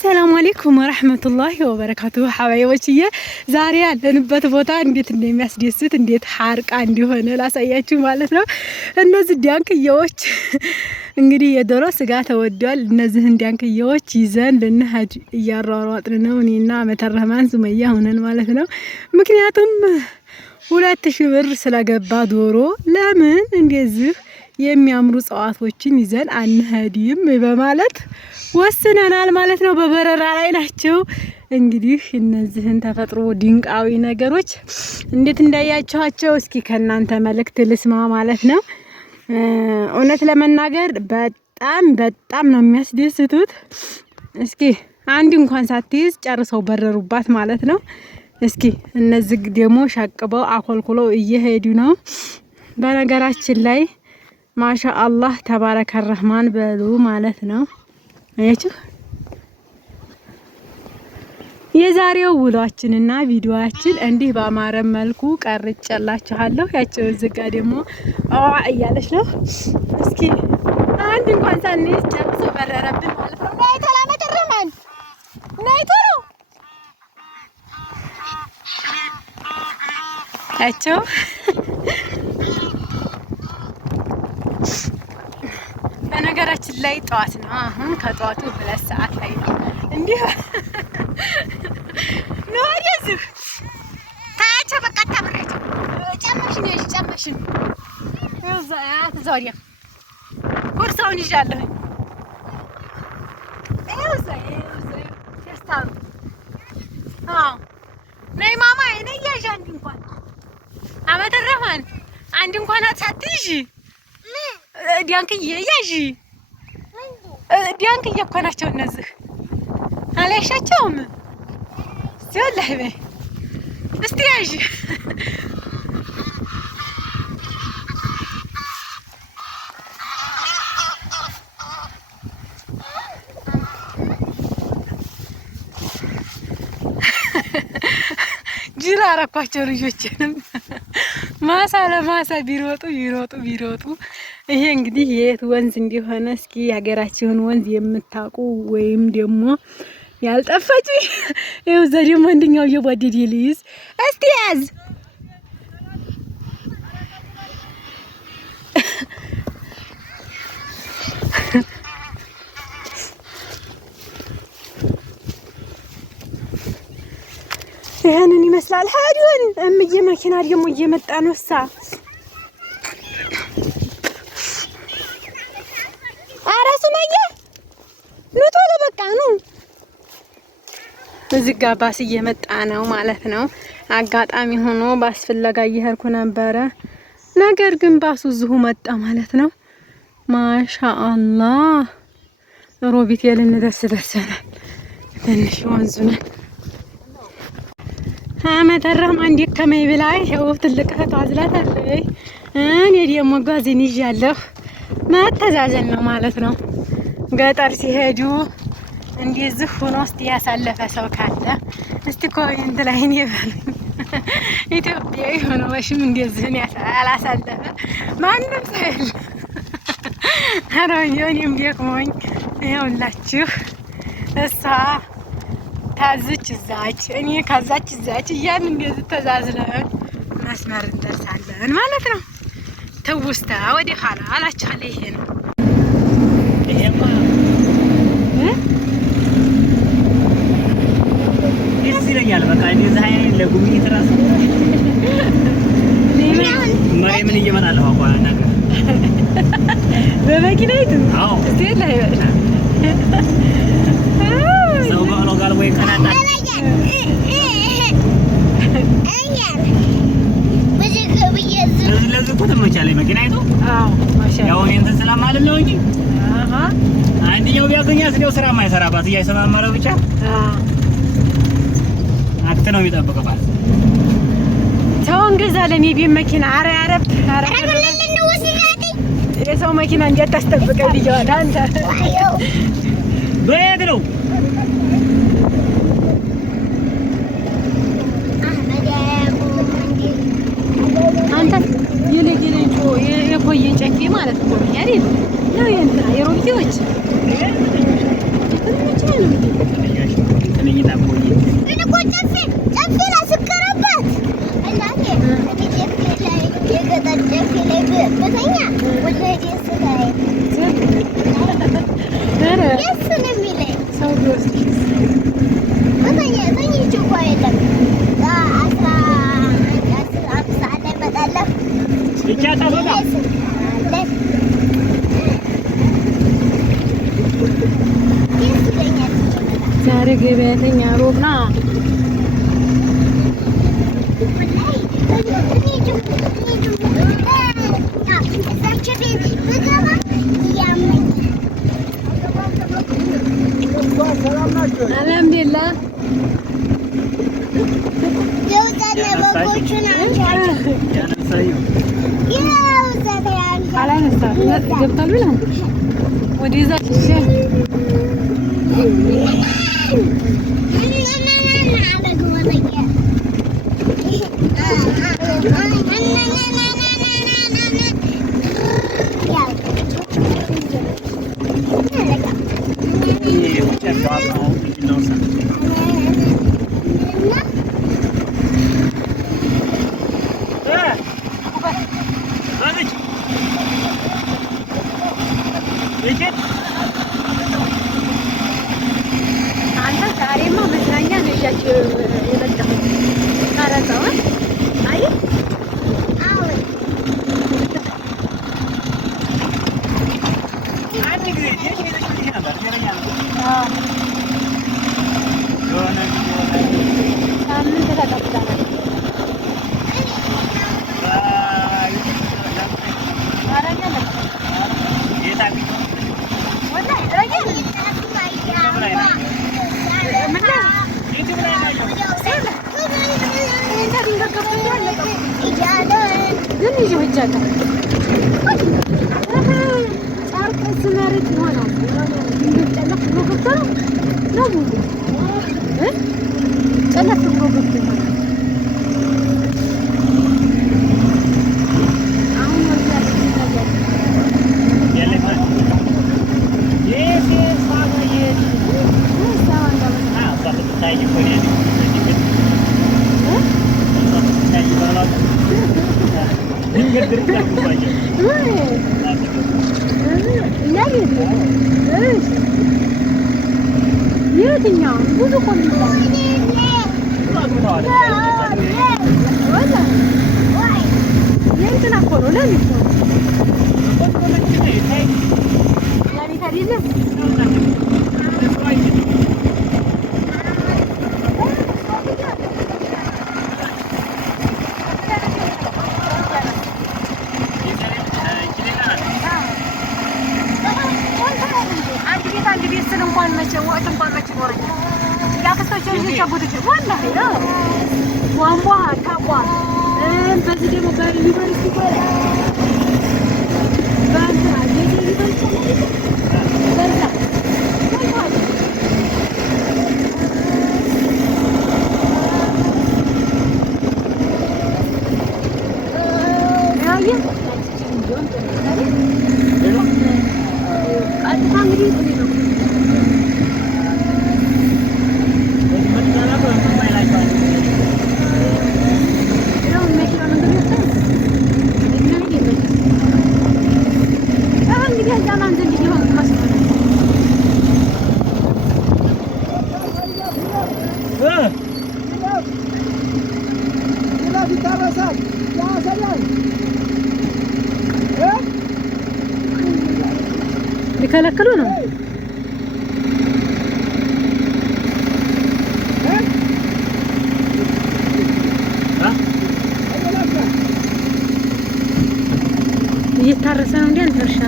አሰላሙ አለይኩም ወራህመቱላሂ ወበረካቱሁ። ሐባይቦችዬ ዛሬ ያለንበት ቦታ እንዴት እንደሚያስደስት እንዴት ሐርቃ እንደሆነ ላሳያችሁ ማለት ነው። እነዚህ ዳንክዬዎች እንግዲህ የዶሮ ስጋ ተወዷል። እነዚህን ዳንክዬዎች ይዘን ልንሄድ እያሯሯጥን ነው እኔና መተረማን ሱመያ ሆነን ማለት ነው። ምክንያቱም 2000 ብር ስለገባ ዶሮ ለምን እንደዚህ የሚያምሩ ጸዋቶችን ይዘን አንሄድም በማለት ወስነናል ማለት ነው። በበረራ ላይ ናቸው። እንግዲህ እነዚህን ተፈጥሮ ድንቃዊ ነገሮች እንዴት እንዳያችኋቸው እስኪ ከናንተ መልእክት ልስማ ማለት ነው። እውነት ለመናገር በጣም ነው የሚያስደስቱት። እስኪ አንድ እንኳን ሳትይዝ ጨርሰው በረሩባት ማለት ነው። እስኪ እነዚህ ደግሞ ሻቅበው አኮልኩለው እየሄዱ ነው። በነገራችን ላይ ማሻአላህ ተባረከ ረህማን በሉ ማለት ነው። አያችሁ የዛሬው ውሏችንና ቪዲዮአችን እንዲህ ባማረ መልኩ ቀርጬላችኋለሁ። ያቸው ዝጋ ደግሞ እያለች ነው። እስኪ አንድ እንኳን ሳንይዝ ጨርሶ በረረብን ማለት ነው። ናይ ተላመተ ረህማን ናይ ቶሎ ያቸው በነገራችን ላይ ጠዋት ነው። አሁን ከጠዋቱ 2 ሰዓት ላይ ነው። እንዴ ነው አይደል? ታቻ በቃ ታብራጭ ጨመሽን ዛሬ ኩርሳውን ይዣለሁ። ተስታው ነይ ማማ ነይ ያዥ አንድ እንኳን አመተረፋን አንድ እንኳን አትሳትሽ ዲያንክዬ ያዢ ዲያንክዬ እኮ ናቸው እነዚህ አላሻቸውም። ወላሂ በይ እስቲ ያዢ ጅራ አረኳቸው ልጆችንም ማሳ ለማሳ ቢሮጡ ይሄ እንግዲህ የት ወንዝ እንደሆነ እስኪ ሀገራችሁን ወንዝ የምታውቁ ወይም ደግሞ ያልጠፋች ይኸው እዛ ደግሞ አንደኛው እየቧደደ ልይዝ እስቲ ያዝ ይሄንን ይመስላል። ሀዲውን እምዬ መኪና ደግሞ እየመጣ ነው። እሳ ኧረ ሱመያ ኑ ቶሎ በቃ ኑ። እዚህ ጋር ባስ እየመጣ ነው ማለት ነው። አጋጣሚ ሆኖ ባስ ፍለጋ እየሄድኩ ነበረ። ነገር ግን ባሱ እዚሁ መጣ ማለት ነው። ማሻአላህ ሮቢት የልንደርስ ደርሰናል። ትንሽ ወንዙ ነን አመተራም አንዴ ከመይ ብላይ ይኸው ትልቅ እህቷ አዝላታለች። እኔ ደግሞ ጓዜን ይዣለሁ። መተዛዘን ነው ማለት ነው። ገጠር ሲሄዱ እንደዚህ ሆኖ እስቲ ያሳለፈ ሰው ካለ እስቲ ኮሜንት ላይ እኔ በሉኝ። ኢትዮጵያዊ ሆኖ ወሽም እንደዚህ ያላሳለፈ ማንም ሰው የለም። ኧረ እኔም ደክሞኝ ይኸውላችሁ እሷ ታዝች እዛች እኔ ካዛች እዛች እያን እንደዚህ ተዛዝለን መስመር እንደርሳለን ማለት ነው። ትውስታ ወደ ኋላ አላችኋለሁ። ይሄ ነው ይሄማ እዚህ ይለኛል። በቃ እንደዚህ አይነት ለጉብኝት ራሱ ምን እየመጣለሁ አቋና ነገር በመኪናይቱ አዎ እስቲ ላይ በቃ ሰው ባሎ ጋር ወይ ካናታ ለዚህ እኮ ተመቻለኝ መኪናይቱ። አዎ ማሻአላ ያው እኔ እንትን ስለማልል ነው እንጂ አንደኛው ቢያገኛት ነው ስራ የማይሰራባት እያይሰማመረ ብቻ አክት ነው የሚጠብቅባት። ሰው እንገዛለን የቤት መኪና። ኧረ ያረብ የሰው መኪና እንዳታስጠብቀኝ ልጅዋት አንተ በየት ነው አንተ የለጌለንጮ የኮየን ጨፌ ማለት ነው አይደል? ነው የእንትና የሮቢቲዎች ዛሬ ገበያተኛ ሮብ ነው። አልሐምዱሊላህ ገብቷል ብላ ወደዛ የትኛው ብዙ ቆንጆ የእንትና እኮ ነው ለኔ እኮ ለኔ ታዲያ ሊከለክሉ ነው። እየታረሰ ነው እንዴ አንተ እርሻ?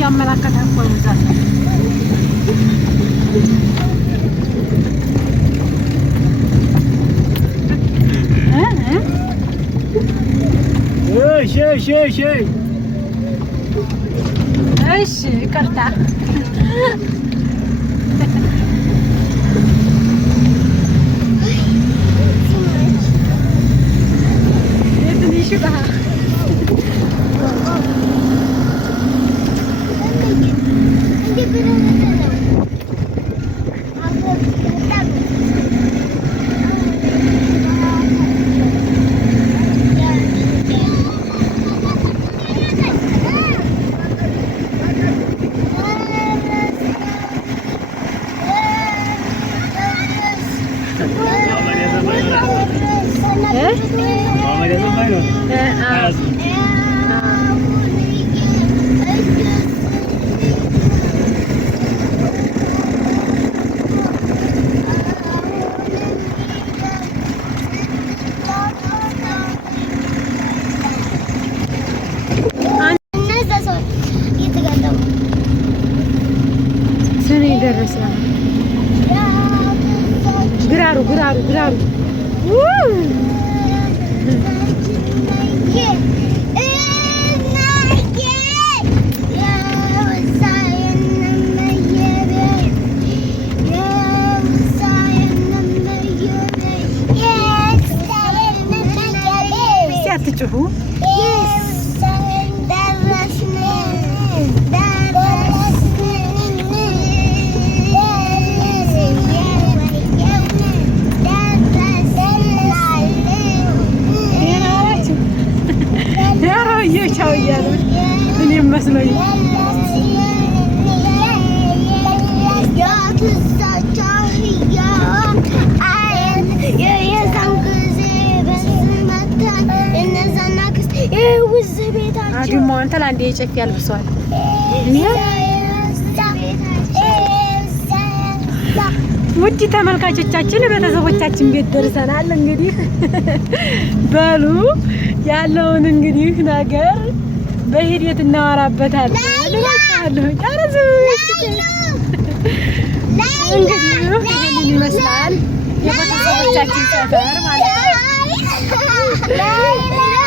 ያመላከተ እኮ ነው ዛሬ እሺ ይቅርታ የትንሽ ባህር ደረሰ ግራሩ ሲያትጭሁ ቻው እያሉ እኔም መስሎኝ ደግሞ አንተ ለአንዴ የጨፍ ያልብሰዋል። ውድ ተመልካቾቻችን ቤተሰቦቻችን ቤት ደርሰናል። እንግዲህ በሉ ያለውን እንግዲህ ነገር በሂደት እናወራበታለን። እንግዲህ ይሄንን ይመስላል የቤተሰቦቻችን ሰፈር ማለት ነው።